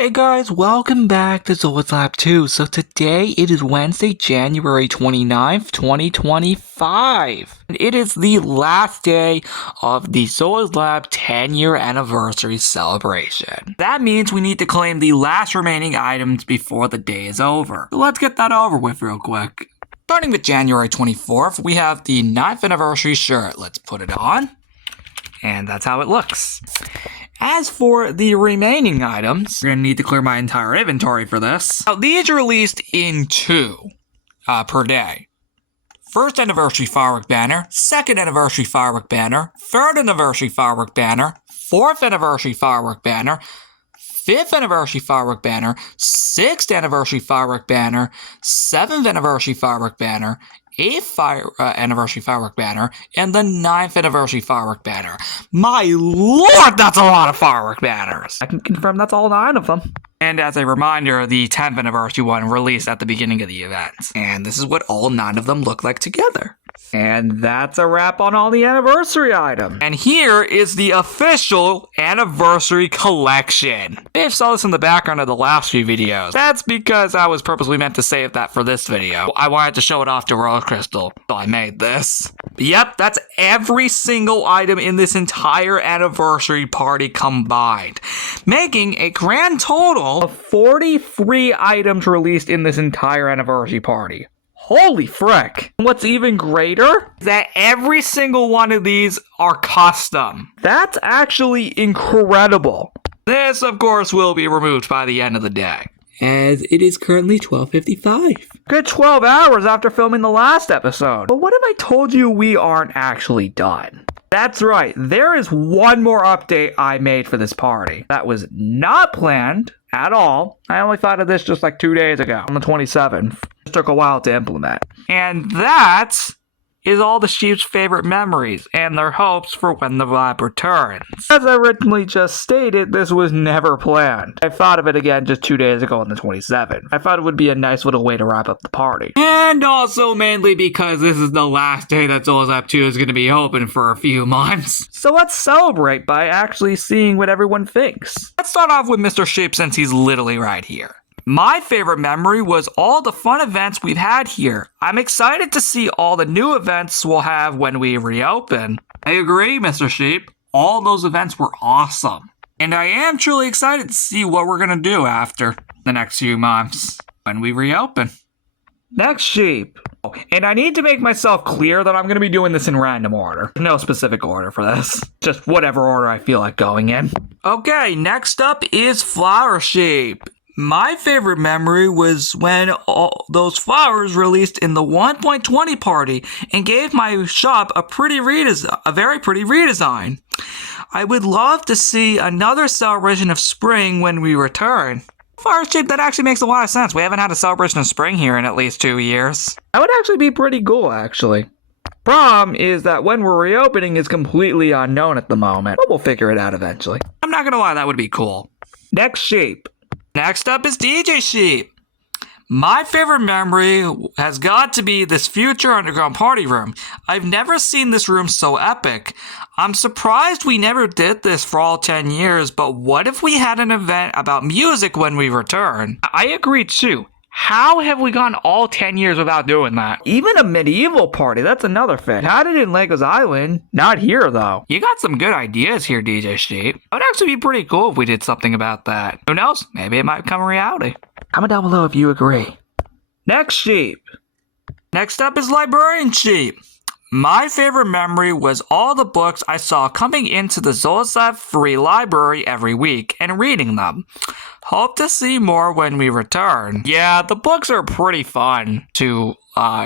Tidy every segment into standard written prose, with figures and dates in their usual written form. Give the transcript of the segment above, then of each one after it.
Hey guys, welcome back to Zoids Lab 2. So today it is Wednesday, January 29th, 2025. And it is the last day of the Zoids Lab 10-year anniversary celebration. That means we need to claim the last remaining items before the day is over. So let's get that over with real quick. Starting with January 24th, we have the 9th anniversary shirt. Let's put it on. And that's how it looks. As for the remaining items, we're going to need to clear my entire inventory for this. Now, these are released in two per day. First anniversary firework banner, second anniversary firework banner, third anniversary firework banner, fourth anniversary firework banner, fifth anniversary firework banner, sixth anniversary firework banner, seventh anniversary firework banner, 8th anniversary firework banner, and the 9th anniversary firework banner. My lord, that's a lot of firework banners! I can confirm that's all 9 of them. And as a reminder, the 10th anniversary one released at the beginning of the event. And this is what all 9 of them look like together. And that's a wrap on all the anniversary items. And here is the official anniversary collection. Dave saw this in the background of the last few videos. That's because I was purposely meant to save that for this video. I wanted to show it off to Rose Crystal, so I made this. Yep, that's every single item in this entire anniversary party combined, making a grand total of 43 items released in this entire anniversary party. Holy frick. What's even greater is that every single one of these are custom. That's actually incredible. This, of course, will be removed by the end of the day, as it is currently 12:55. Good 12 hours after filming the last episode. But what if I told you we aren't actually done? That's right, there is one more update I made for this party. That was not planned at all. I only thought of this just like 2 days ago, on the 27th. It took a while to implement. And that is all the sheep's favorite memories and their hopes for when the lab returns. As I originally just stated, this was never planned. I thought of it again just 2 days ago on the 27th. I thought it would be a nice little way to wrap up the party. And also mainly because this is the last day that Zoids Lab 2 is going to be open for a few months. So let's celebrate by actually seeing what everyone thinks. Let's start off with Mr. Sheep since he's literally right here. My favorite memory was all the fun events we've had here. I'm excited to see all the new events we'll have when we reopen. I agree, Mr. Sheep. All those events were awesome. And I am truly excited to see what we're going to do after the next few months when we reopen. Next Sheep. And I need to make myself clear that I'm going to be doing this in random order. No specific order for this. Just whatever order I feel like going in. Okay, next up is Flower Sheep. My favorite memory was when all those flowers released in the 1.20 party and gave my shop a very pretty redesign. I would love to see another celebration of spring when we return. Flower Sheep, that actually makes a lot of sense. We haven't had a celebration of spring here in at least 2 years. That would actually be pretty cool, actually. Problem is that when we're reopening is completely unknown at the moment, but we'll figure it out eventually. I'm not gonna lie, that would be cool. Next Sheep. Next up is DJ Sheep. My favorite memory has got to be this future underground party room. I've never seen this room so epic. I'm surprised we never did this for all 10 years, but what if we had an event about music when we return? I agree too. How have we gone all 10 years without doing that? Even a medieval party, that's another thing. Had it in Legos Island. Not here, though. You got some good ideas here, DJ Sheep. It would actually be pretty cool if we did something about that. Who knows? Maybe it might become a reality. Comment down below if you agree. Next Sheep. Next up is Librarian Sheep. My favorite memory was all the books I saw coming into the Zoids Lab free library every week and reading them. Hope to see more when we return. Yeah, the books are pretty fun to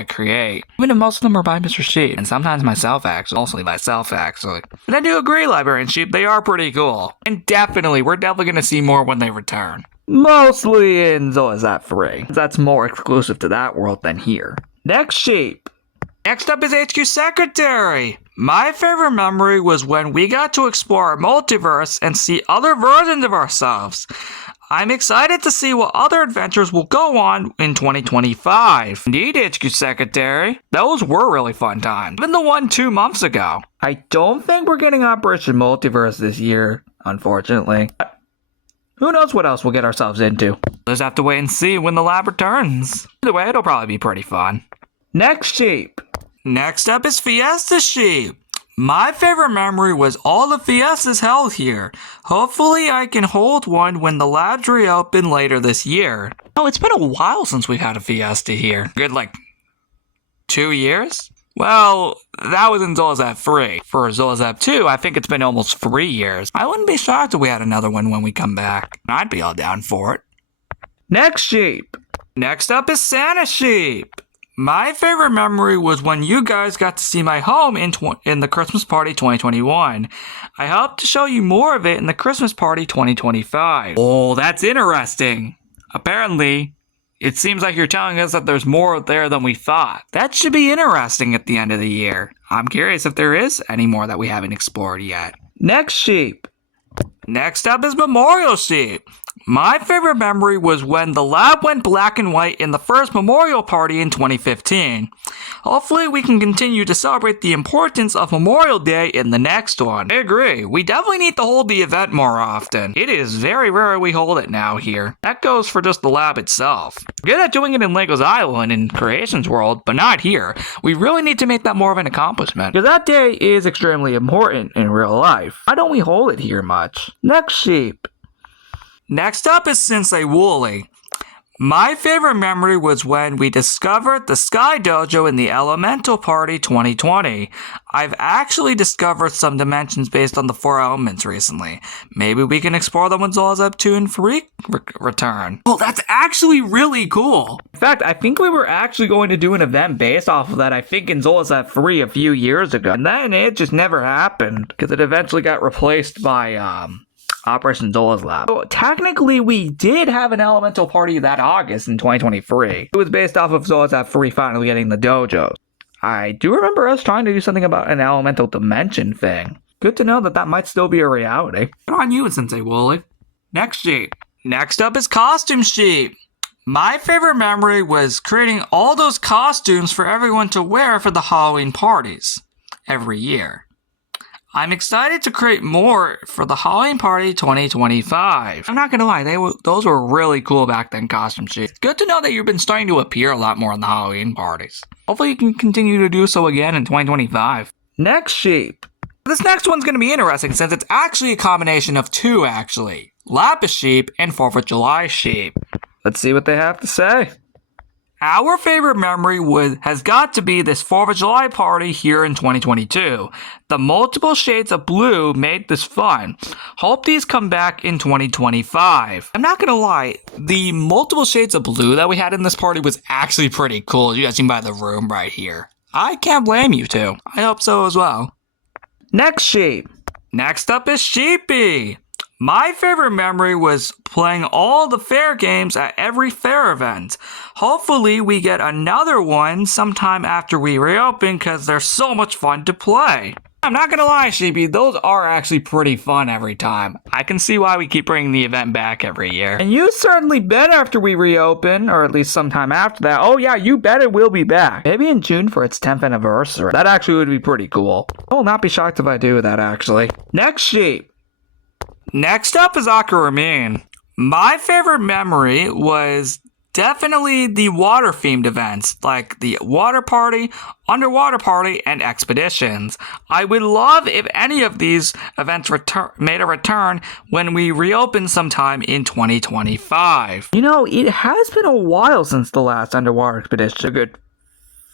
create. Even if most of them are by Mr. Sheep, and sometimes myself actually. But I do agree, Librarian Sheep, they are pretty cool. And we're definitely going to see more when they return. Mostly in Zoids Lab 3. That's more exclusive to that world than here. Next Sheep. Next up is HQ Secretary. My favorite memory was when we got to explore our multiverse and see other versions of ourselves. I'm excited to see what other adventures will go on in 2025. Indeed, HQ Secretary. Those were really fun times. Even the one 2 months ago. I don't think we're getting Operation Multiverse this year, unfortunately. Who knows what else we'll get ourselves into? We'll just have to wait and see when the lab returns. Either way, it'll probably be pretty fun. Next sheep. Next up is Fiesta Sheep. My favorite memory was all the fiestas held here. Hopefully I can hold one when the labs reopen later this year. Oh, it's been a while since we've had a fiesta here. Good, 2 years? Well, that was in Zolazap 3. For Zolazap 2, I think it's been almost 3 years. I wouldn't be shocked if we had another one when we come back. I'd be all down for it. Next sheep. Next up is Santa Sheep. My favorite memory was when you guys got to see my home in the Christmas Party 2021. I hope to show you more of it in the Christmas Party 2025. Oh, that's interesting. Apparently, it seems like you're telling us that there's more there than we thought. That should be interesting at the end of the year. I'm curious if there is any more that we haven't explored yet. Next sheep. Next up is Memorial Sheep. My favorite memory was when the lab went black and white in the first Memorial Party in 2015. Hopefully we can continue to celebrate the importance of Memorial Day in the next one. I agree. We definitely need to hold the event more often. It is very rare we hold it now here. That goes for just the lab itself. We're good at doing it in Lego's Island and Creations World, but not here. We really need to make that more of an accomplishment. Because that day is extremely important in real life. Why don't we hold it here much? Next sheep. Next up is Sensei Wooly. My favorite memory was when we discovered the Sky Dojo in the Elemental Party 2020. I've actually discovered some dimensions based on the 4 elements recently. Maybe we can explore them when Zolazap 2 and 3 return. Oh, that's actually really cool. In fact, I think we were actually going to do an event based off of that, I think in Zolazap 3 a few years ago. And then it just never happened because it eventually got replaced by, Operation Zola's Lab. So technically, we did have an elemental party that August in 2023. It was based off of Zolazap 3 finally getting the dojos. I do remember us trying to do something about an elemental dimension thing. Good to know that that might still be a reality. Good on you, Sensei Wooly. Next sheep. Next up is Costume Sheep. My favorite memory was creating all those costumes for everyone to wear for the Halloween parties every year. I'm excited to create more for the Halloween Party 2025. I'm not gonna lie, those were really cool back then, Costume Sheep. It's good to know that you've been starting to appear a lot more in the Halloween parties. Hopefully you can continue to do so again in 2025. Next sheep. This next one's gonna be interesting since it's actually a combination of 2 actually. Lapis Sheep and 4th of July Sheep. Let's see what they have to say. Our favorite memory has got to be this 4th of July party here in 2022. The multiple shades of blue made this fun. Hope these come back in 2025. I'm not gonna lie, the multiple shades of blue that we had in this party was actually pretty cool, as you guys see by the room right here. I can't blame you two. I hope so as well. Next sheep. Next up is Sheepy. My favorite memory was playing all the fair games at every fair event. Hopefully we get another one sometime after we reopen because they're so much fun to play. I'm not gonna lie, Sheepy, those are actually pretty fun every time. I can see why we keep bringing the event back every year. And you certainly bet after we reopen, or at least sometime after that. Oh yeah, you bet it will be back. Maybe in June for its 10th anniversary. That actually would be pretty cool. I will not be shocked if I do that, actually. Next sheep. Next up is Akuramin. My favorite memory was definitely the water-themed events, like the water party, underwater party, and expeditions. I would love if any of these events made a return when we reopen sometime in 2025. You know, it has been a while since the last underwater expedition. A good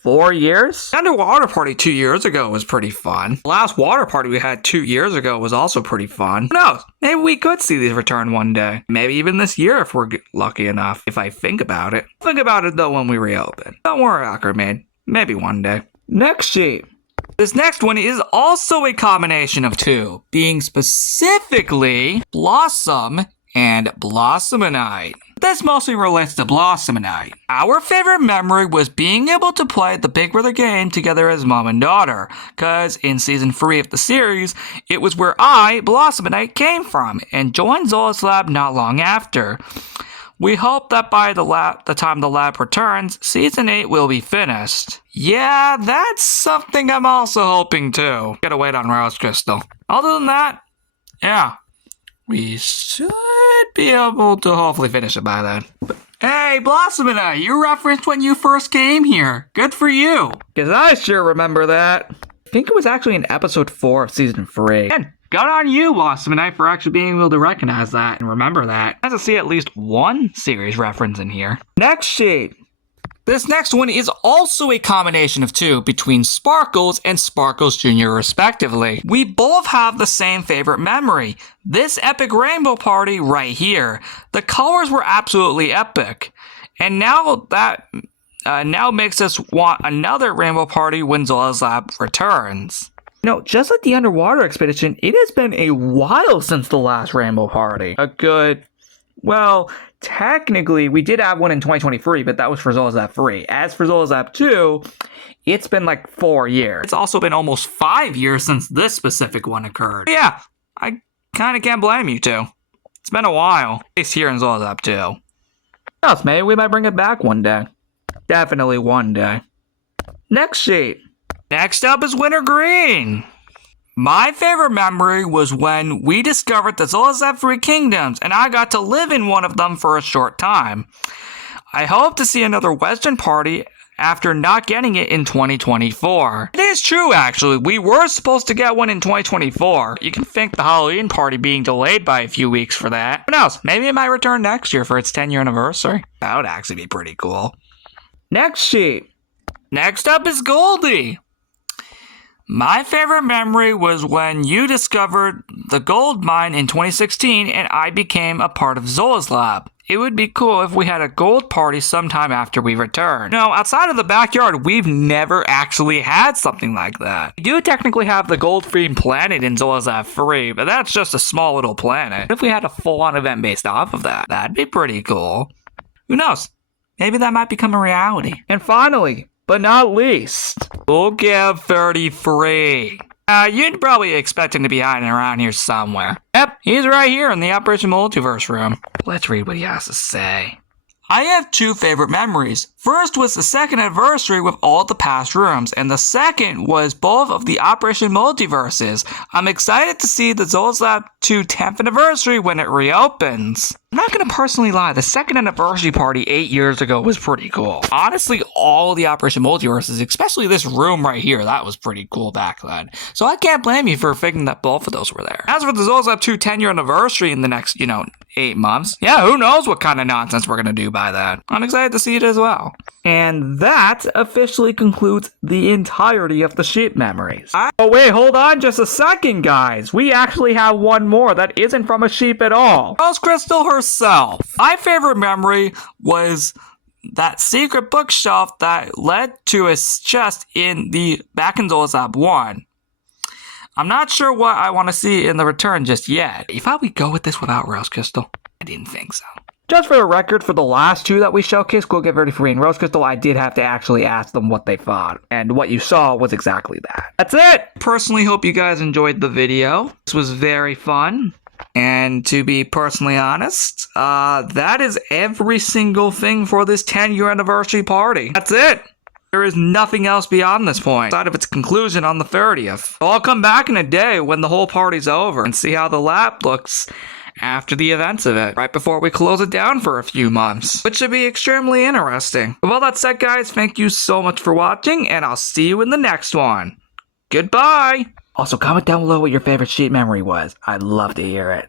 4 years? The underwater party 2 years ago was pretty fun. The last water party we had 2 years ago was also pretty fun. Who knows? Maybe we could see these return one day. Maybe even this year if we're lucky enough, if I think about it. Think about it though when we reopen. Don't worry, Aquaman. Maybe one day. Next sheet. This next one is also a combination of 2, being specifically Blossom and Blossomonite. This mostly relates to Blossomonite. Our favorite memory was being able to play the Big Brother game together as mom and daughter, cause in season 3 of the series, it was where I, Blossomonite, came from, and joined Zola's lab not long after. We hope that by the time the lab returns, season 8 will be finished. Yeah, that's something I'm also hoping too. Gotta wait on Rose Crystal. Other than that, yeah. we should be able to hopefully finish it by then. Hey, Blossomina, you referenced when you first came here. Good for you. Because I sure remember that. I think it was actually in episode 4 of season 3. And good on you, Blossomina, for actually being able to recognize that and remember that. I have to see at least one series reference in here. Next sheet. This next one is also a combination of two between Sparkles and Sparkles Jr. respectively. We both have the same favorite memory, this epic rainbow party right here. The colors were absolutely epic. And now that now makes us want another rainbow party when Zola's Lab returns. You know, just like the underwater expedition, it has been a while since the last rainbow party. A good, well, technically, we did have one in 2023, but that was for Zola's Lab 3. As for Zola's Lab 2, it's been like 4 years. It's also been almost 5 years since this specific one occurred. But yeah, I kind of can't blame you two. It's been a while. At least here in Zola's Lab 2. Who knows, maybe we might bring it back one day. Definitely one day. Next sheet. Next up is Wintergreen. My favorite memory was when we discovered the Zola's Lab 3 kingdoms, and I got to live in one of them for a short time. I hope to see another Western party after not getting it in 2024. It is true, actually. We were supposed to get one in 2024. You can thank the Halloween party being delayed by a few weeks for that. Who knows? Maybe it might return next year for its 10-year anniversary. That would actually be pretty cool. Next sheet. Next up is Goldie. My favorite memory was when you discovered the gold mine in 2016 and I became a part of Zola's Lab. It would be cool if we had a gold party sometime after we return. No, outside of the backyard, we've never actually had something like that. We do technically have the gold-themed planet in Zola's Lab 3, but that's just a small little planet. If we had a full-on event based off of that, that'd be pretty cool. Who knows? Maybe that might become a reality. And finally, but not least, Lugia 33. You'd probably expect him to be hiding around here somewhere. Yep, he's right here in the Operation Multiverse room. Let's read what he has to say. I have two favorite memories. First was the second anniversary with all the past rooms, and the second was both of the Operation Multiverses. I'm excited to see the Zola's Lab 2 10th anniversary when it reopens. I'm not gonna personally lie, the second anniversary party 8 years ago was pretty cool. Honestly, all the Operation Multiverses, especially this room right here, that was pretty cool back then. So I can't blame you for thinking that both of those were there. As for the Zola's Lab 2 10-year anniversary in the next, 8 months, yeah, who knows what kind of nonsense we're gonna do by then. I'm excited to see it as well. And that officially concludes the entirety of the sheet memories. Oh wait, hold on just a second, guys. We actually have one more that isn't from a sheep at all. Rose Crystal herself. My favorite memory was that secret bookshelf that led to a chest back in Zola's Lab 1. I'm not sure what I want to see in the return just yet. You thought we'd go with this without Rose Crystal? I didn't think so. Just for the record, for the last two that we showcased, Lugia 33 and Rose Crystal, I did have to actually ask them what they thought. And what you saw was exactly that. That's it! Personally hope you guys enjoyed the video. This was very fun. And to be personally honest, that is every single thing for this 10-year anniversary party. That's it! There is nothing else beyond this point, outside of its conclusion on the 30th. I'll come back in a day when the whole party's over and see how the lab looks after the events of it, right before we close it down for a few months, which should be extremely interesting. With all that said, guys, thank you so much for watching, and I'll see you in the next one. Goodbye! Also, comment down below what your favorite sheet memory was. I'd love to hear it.